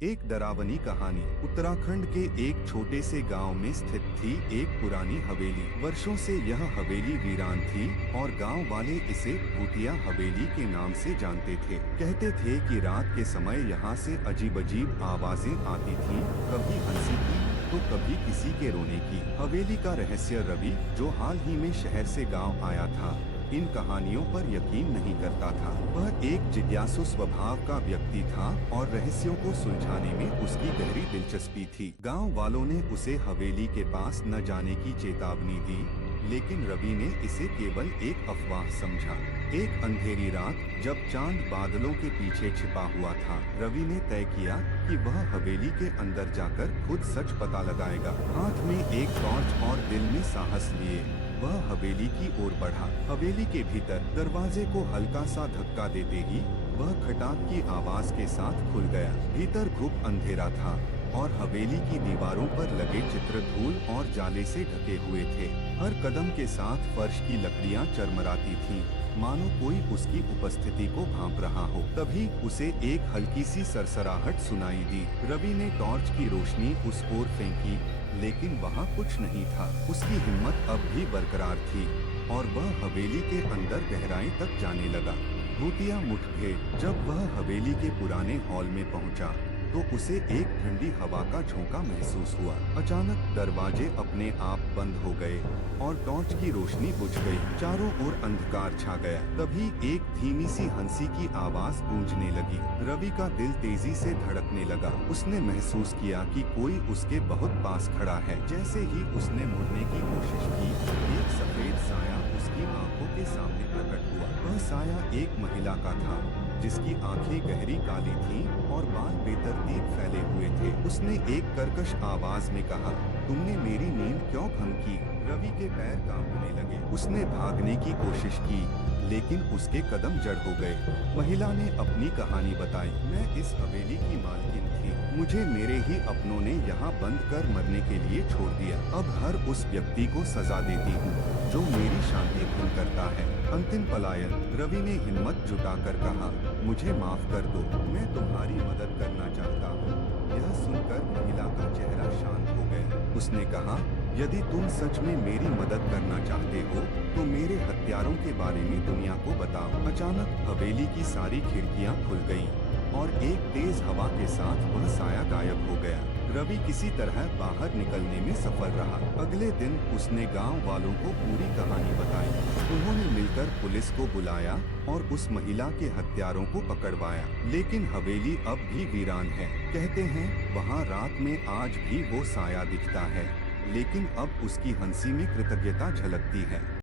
एक डरावनी कहानी। उत्तराखंड के एक छोटे से गांव में स्थित थी एक पुरानी हवेली। वर्षों से यह हवेली वीरान थी और गांव वाले इसे भूतिया हवेली के नाम से जानते थे। कहते थे कि रात के समय यहाँ से अजीब अजीब आवाजें आती थीं, कभी हंसी की तो कभी किसी के रोने की। हवेली का रहस्य। रवि, जो हाल ही में शहर से गाँव आया था, इन कहानियों पर यकीन नहीं करता था। वह एक जिज्ञासु स्वभाव का व्यक्ति था और रहस्यों को सुलझाने में उसकी गहरी दिलचस्पी थी। गांव वालों ने उसे हवेली के पास न जाने की चेतावनी दी, लेकिन रवि ने इसे केवल एक अफवाह समझा। एक अंधेरी रात जब चांद बादलों के पीछे छिपा हुआ था, रवि ने तय किया कि वह हवेली के अंदर जाकर खुद सच पता लगाएगा। हाथ में एक टॉर्च और दिल में साहस लिए वह हवेली की ओर बढ़ा। हवेली के भीतर दरवाजे को हल्का सा धक्का देते ही वह खटाक की आवाज के साथ खुल गया। भीतर घुप अंधेरा था और हवेली की दीवारों पर लगे चित्र धूल और जाले से ढके हुए थे। हर कदम के साथ फर्श की लकड़ियां चरमराती थीं, मानो कोई उसकी उपस्थिति को भांप रहा हो। तभी उसे एक हल्की सी सरसराहट सुनाई दी। रवि ने टॉर्च की रोशनी उस ओर फेंकी, लेकिन वहाँ कुछ नहीं था। उसकी हिम्मत अब भी बरकरार थी और वह हवेली के अंदर गहराई तक जाने लगा। भूतिया मुठभेड़। जब वह हवेली के पुराने हॉल में पहुंचा, तो उसे एक ठंडी हवा का झोंका महसूस हुआ। अचानक दरवाजे अपने आप बंद हो गए और टॉर्च की रोशनी बुझ गई। चारों ओर अंधकार छा गया। तभी एक धीमी सी हंसी की आवाज गूंजने लगी। रवि का दिल तेजी से धड़कने लगा। उसने महसूस किया कि कोई उसके बहुत पास खड़ा है। जैसे ही उसने मुड़ने की कोशिश की, एक सफेद साया उसकी आंखों के सामने प्रकट हुआ। वह साया एक महिला का था, जिसकी आंखें गहरी काली थीं और बाल बेतरतीब फैले हुए थे। उसने एक कर्कश आवाज में कहा, तुमने मेरी नींद क्यों भंग की? रवि के पैर कांपने लगे। उसने भागने की कोशिश की, लेकिन उसके कदम जड़ हो गए। महिला ने अपनी कहानी बताई। मैं इस हवेली की मालकिन थी। मुझे मेरे ही अपनों ने यहाँ बंद कर मरने के लिए छोड़ दिया। अब हर उस व्यक्ति को सजा देती हूँ जो मेरी शांति भंग करता है। अंतिम पलायन। रवि ने हिम्मत जुटाकर कहा, मुझे माफ कर दो, मैं तुम्हारी मदद करना चाहता हूँ। यह सुनकर महिला का चेहरा शांत हो गया। उसने कहा, यदि तुम सच में मेरी मदद करना चाहते हो, तो मेरे हत्यारों के बारे में दुनिया को बताओ। अचानक हवेली की सारी खिड़कियां खुल गईं और एक तेज हवा के साथ वह साया गायब हो गया। रवि किसी तरह बाहर निकलने में सफल रहा। अगले दिन उसने गांव वालों को पूरी कहानी बताई। उन्होंने मिलकर पुलिस को बुलाया और उस महिला के हत्यारों को पकड़वाया। लेकिन हवेली अब भी वीरान है। कहते हैं वहाँ रात में आज भी वो साया दिखता है, लेकिन अब उसकी हंसी में कृतज्ञता झलकती है।